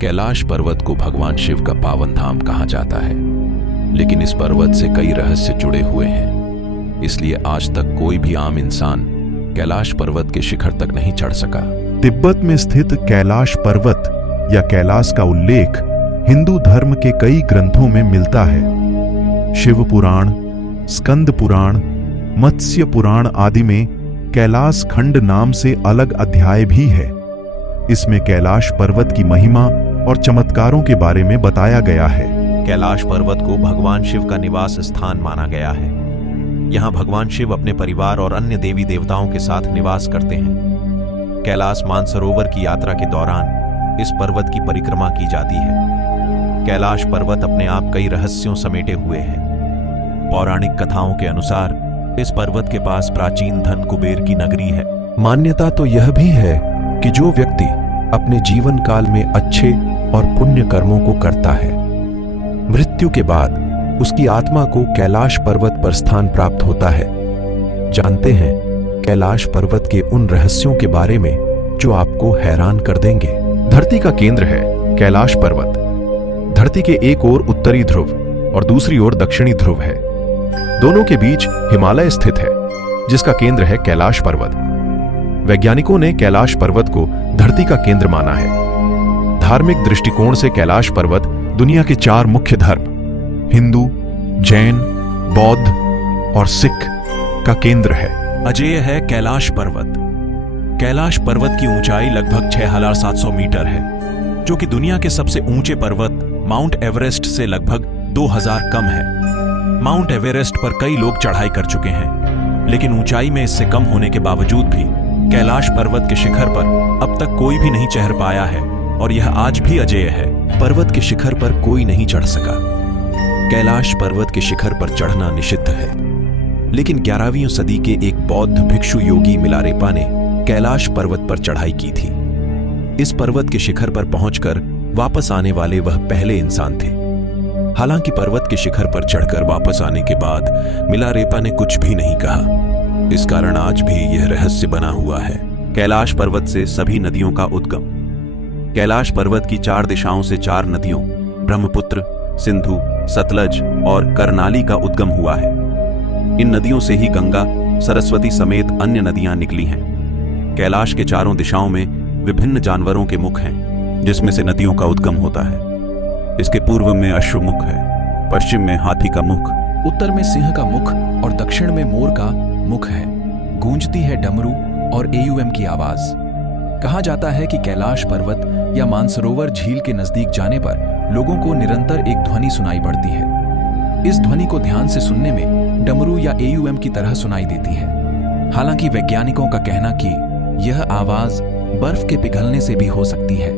कैलाश पर्वत को भगवान शिव का पावन धाम कहा जाता है, लेकिन इस पर्वत से कई रहस्य जुड़े हुए हैं। इसलिए आज तक कोई भी आम इंसान कैलाश पर्वत के शिखर तक नहीं चढ़ सका। तिब्बत में स्थित कैलाश पर्वत या कैलाश का उल्लेख हिंदू धर्म के कई ग्रंथों में मिलता है। शिव पुराण, स्कंद पुराण, मत्स्य पुराण आदि में कैलाश खंड नाम से अलग अध्याय भी है। इसमें कैलाश पर्वत की महिमा और चमत्कारों के बारे में बताया गया है। कैलाश पर्वत को भगवान शिव का निवास स्थान माना गया है। यहाँ भगवान शिव अपने परिवार और अन्य देवी देवताओं के साथ निवास करते हैं। कैलाश मानसरोवर की यात्रा के दौरान इस पर्वत की परिक्रमा की जाती है। कैलाश पर्वत अपने आप कई रहस्यों समेटे हुए है। पौराणिक कथाओं के अनुसार इस पर्वत के पास प्राचीन धन कुबेर की नगरी है। मान्यता तो यह भी है कि जो व्यक्ति अपने जीवन काल में अच्छे और पुण्य कर्मों को करता है, मृत्यु के बाद उसकी आत्मा को कैलाश पर्वत पर स्थान प्राप्त होता है। जानते हैं कैलाश पर्वत के उन रहस्यों के बारे में जो आपको हैरान कर देंगे। धरती का केंद्र है कैलाश पर्वत। धरती के एक ओर उत्तरी ध्रुव और दूसरी ओर दक्षिणी ध्रुव है। दोनों के बीच हिमालय स्थित है, जिसका केंद्र है कैलाश पर्वत। वैज्ञानिकों ने कैलाश पर्वत को धरती का केंद्र माना है। धार्मिक दृष्टिकोण से कैलाश पर्वत दुनिया के 4 मुख्य धर्म हिंदू, जैन, बौद्ध और सिख का केंद्र है। अजेय है कैलाश पर्वत। कैलाश पर्वत की ऊंचाई लगभग 6700 मीटर है, जो कि दुनिया के सबसे ऊंचे पर्वत माउंट एवरेस्ट से लगभग 2000 कम है। माउंट एवरेस्ट पर कई लोग चढ़ाई कर चुके हैं, लेकिन ऊंचाई में इससे कम होने के बावजूद भी कैलाश पर्वत के शिखर पर अब तक कोई भी नहीं चढ़ पाया है और यह आज भी अजेय है। पर्वत के शिखर पर कोई नहीं चढ़ सका। कैलाश पर्वत के शिखर पर चढ़ना निषिद्ध है, लेकिन 11वीं सदी के एक बौद्ध भिक्षु योगी मिलारेपा ने कैलाश पर्वत पर चढ़ाई की थी। इस पर्वत के शिखर पर पहुंचकर वापस आने वाले वह पहले इंसान थे। हालांकि पर्वत के शिखर पर चढ़कर वापस आने के बाद मिलारेपा ने कुछ भी नहीं कहा। इस कारण आज भी यह रहस्य बना हुआ है। कैलाश पर्वत से सभी नदियों का उद्गम। कैलाश पर्वत की 4 दिशाओं से 4 नदियों ब्रह्मपुत्र, सिंधु, सतलज और करनाली का उद्गम हुआ है। इन नदियों से ही गंगा, सरस्वती समेत अन्य नदियां निकली हैं। कैलाश के चारों दिशाओं में विभिन्न जानवरों के मुख हैं, जिसमें से नदियों का उद्गम होता है। इसके पूर्व में अश्वमुख है, पश्चिम में हाथी का मुख, उत्तर में सिंह का मुख और दक्षिण में मोर का मुख है। गूंजती है डमरू और एयूएम की आवाज। कहा जाता है कि कैलाश पर्वत या मानसरोवर झील के नजदीक जाने पर लोगों को निरंतर एक ध्वनि सुनाई पड़ती है। इस ध्वनि को ध्यान से सुनने में डमरू या एयूएम की तरह सुनाई देती है। हालांकि वैज्ञानिकों का कहना कि यह आवाज बर्फ के पिघलने से भी हो सकती है।